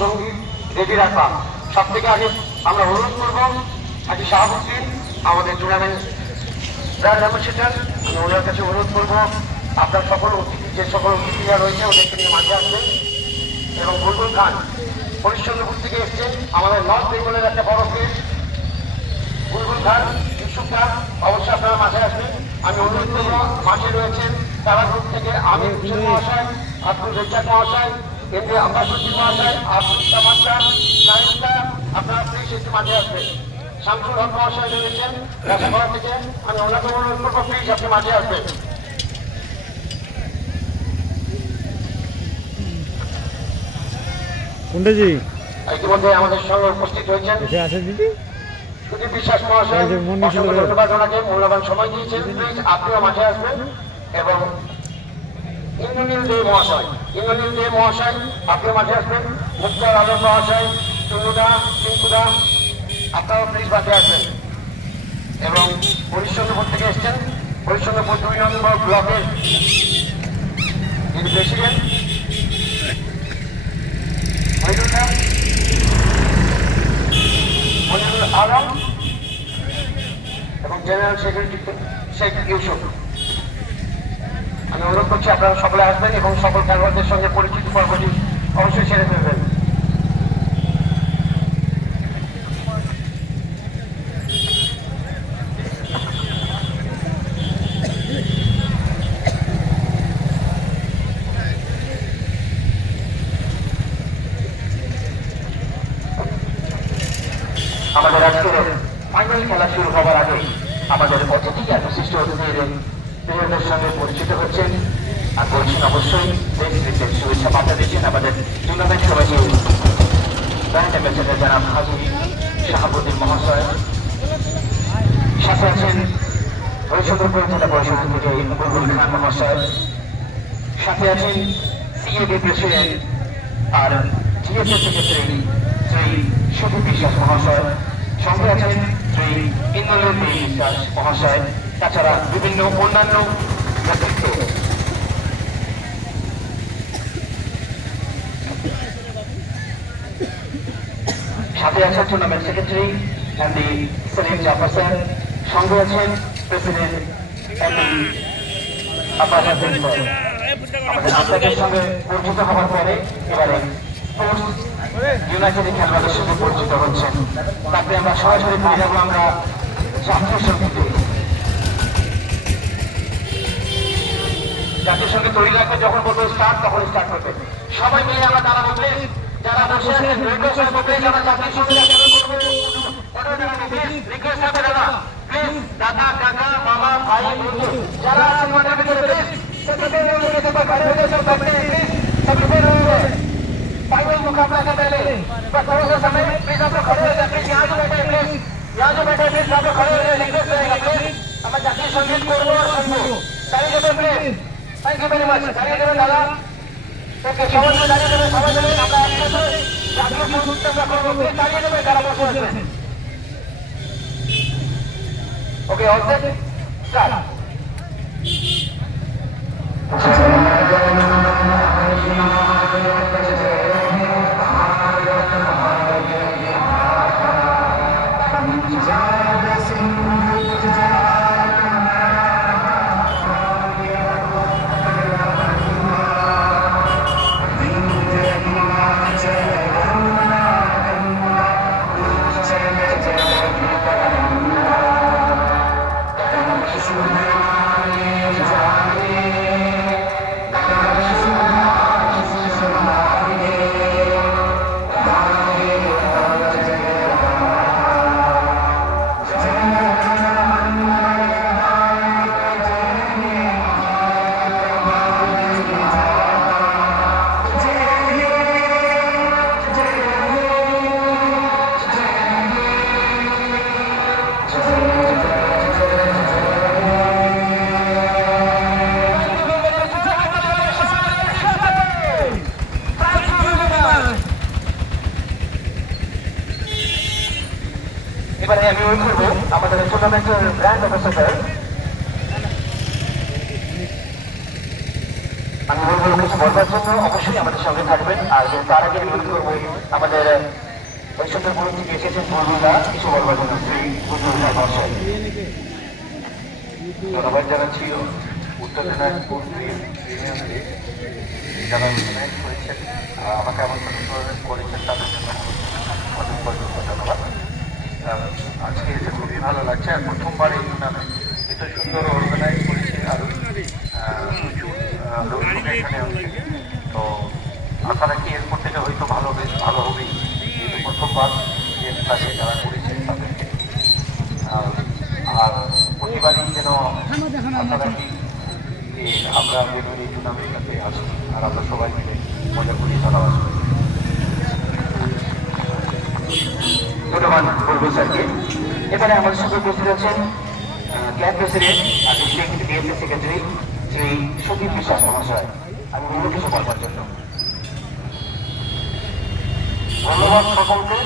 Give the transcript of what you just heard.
সঙ্গী রেডি রাখা। সব থেকে আগে আমরা অনুরোধ করব আজকে শাহাবুদ্দিন আমাদের টুর্নামেন্ট ব্র্যান্ড অ্যাম্বাসেডর, আমি ওনার কাছে অনুরোধ করবো আপনার সকল অতিথি যে সকল অতিথিরা রয়েছে ওদেরকে নিয়ে মাঝে আসবেন। এবং বুলবুল খান হরিশ্চন্দ্রপুর থেকে এসছেন, আমাদের নর্থ বেঙ্গলের একটা বড় প্লেস। বুলবুল খান ইস্যুটা অবশ্যই আপনারা মাঝে আসবেন। আমি অনুরোধ করবো মাঝে রয়েছেন তারা গ্রুপ থেকে আমির হোসেন মহাশয়, আব্দুল রেজ্জাক মহাশয়, এমনি আব্বাসুদ্দিন মহাশয়, আব্দুল তামান্না সাহেবটা, আপনারা প্লিজ একটু মাঝে আসবেন। শামসুল হক মহাশয় রয়েছেন রাজাগড়া থেকে, আমি ওনাকে অনুরোধ করবো প্লিজ আপনি মাঝে আসবেন। ইতিমধ্যে আমাদের সঙ্গে উপস্থিত হয়েছেন সুদীপ বিশ্বাস মহাশয়, ধন্যবাদ ওনাকে, মূল্যবান সময় দিয়েছেন। প্লিজ আপনিও মাঝে আসবেন। এবং ইন্দ্রনীল দে মহাশয় আপনিও মাঝে আসবেন। মুক্তার আলম মহাশয়, টুনুদা, টিঙ্কুদা, আপনারাও প্লিজ মাঝে আসবেন। এবং হরিশ্চন্দ্রপুর থেকে এসছেন, হরিশ্চন্দ্রপুর 2 নম্বর ব্লকের যিনি প্রেসিডেন্ট মনিরুল আলম এবং জেনারেল সেক্রেটারি শেখ ইউসুফ। আমি অনুরোধ করছি আপনারা সকলে আসবেন এবং সকল খেলোয়াড়দের সঙ্গে পরিচিত পর্বটি অবশ্যই সেরে ফেলবেন। আমাদের আজকের ফাইনাল খেলা শুরু হওয়ার আগে আমাদের অতিথি জ্ঞান বিশিষ্ট অতিথিদের সঙ্গে পরিচিত হচ্ছেন আর বলছেন অবশ্যই দেশ বিদেশ শুভেচ্ছা বার্তা দিচ্ছেন আমাদের টুর্নামেন্ট সভাপতি ব্র্যান্ড অ্যাম্বাসেডর জনাব হাজী শাহাবুদ্দিন মহাশয়। সাথে আছেন হরিশ্চন্দ্রপুর জেলা পরিষদ থেকে বুলবুল খান মহাশয়। সাথে আছেন সিএবি প্রেসিডেন্ট আর জিএসএ সেক্রেটারি শ্রী সুদীপ বিশ্বাস মহাশয়। সঙ্গে আছেন শ্রী ইন্দ্রনীল বিশ্বাস মহাশয়, তাছাড়া বিভিন্ন অন্যান্য ব্যক্তিত্ব। সাথে আছেন tournament secretary MD Selim Jafar sir. সঙ্গে আছেন president MD Abbas Hasan sir. আমাদের আপনাদের সঙ্গে পরিচিত হওয়ার পরে এবারে ইউনাইটেড খেলোয়াড়দের সঙ্গে পরিচিত হচ্ছেন। তারপরে আমরা সরাসরি ফিরে যাবো আমরা জাতীয় সঙ্গীতে। জাতীয় সঙ্গীত তৈরি রাখবে, যখন বলবো স্টার্ট তখন স্টার্ট করবে। সবাই মিলে আমরা দাঁড়াবো প্লিজ, যারা বসে আছেন রিকোয়েস্ট করবো প্লিজ আমরা জাতীয় সঙ্গীত রিকোয়েস্ট আছে দাদা প্লিজ, দাদা কাকা মামা ভাই বন্ধু যারা আছেন মাঠের ভিতরে প্লিজ फाइनल मुकाबला से पहले बस थोड़ा सा समय प्लीज आप लोग खड़े हो जाए। प्लीज यहाँ जो बैठे प्लीज, यहाँ जो बैठे प्लीज आप लोग खड़े हो जाए। रिक्वेस्ट रहेगा प्लीज, हम जातीय संगीत করবো আর শুনবো। দাঁড়িয়ে যাবেন please. Thank you very much. দাঁড়িয়ে যাবেন দাদা। ওকে সবাই মিলে দাঁড়িয়ে যাবেন, সবাই মিলে আমরা একসাথে জাতীয় সঙ্গীত আমরা করবো। প্লিজ দাঁড়িয়ে যাবেন যারা বসে আছেন। Okay all set start. এবারে আমি ওই করবো আমাদের টুর্নামেন্টের ব্র্যান্ড অ্যাম্বাসেডর আমি বলবো কিছু বলবার জন্য অবশ্যই আমাদের সঙ্গে থাকবেন। আর তার আগে আমি বলতে পারবো আমাদের বৈষ্ণবপুর থেকে এসেছেন বন্ধুরা কিছু বলবার জন্য শ্রী বুদ্ধবিনা বর্ষায় ধন্যবাদ জানাচ্ছি উত্তর দিনাজপুর যারা অর্গানাইজ করেছেন আমাকে আমন্ত্রণ করেছেন তাদের জন্য অনেক ধন্যবাদ। আজকে এসে খুবই ভালো লাগছে। আর প্রথমবার এই টুর্নামেন্ট এত সুন্দর অর্গানাইজ করেছে আর প্রচুর দর্শক এখানে আছে। তো আশা রাখি এরপর থেকে হয়তো বেশ ভালো হবেই। কিন্তু প্রথমবার যে ক্লাসে যারা করেছেন তাদেরকে আর প্রতিবারই যেন আশা রাখি যে আমরা যেন এই টুর্নামেন্টটাতে আসি আর আমরা সবাই মিলে মজা করি ধন্যবাদ। ধন্যবাদ বলবো স্যারকে। এবারে আমাদের সঙ্গে উপস্থিত আছেন ক্লাব প্রেসিডেন্ট আর district DMC secretary Shri Sudip Biswas মহাশয়। আমি অন্য কিছু বলবার জন্য ধন্যবাদ সকলকে।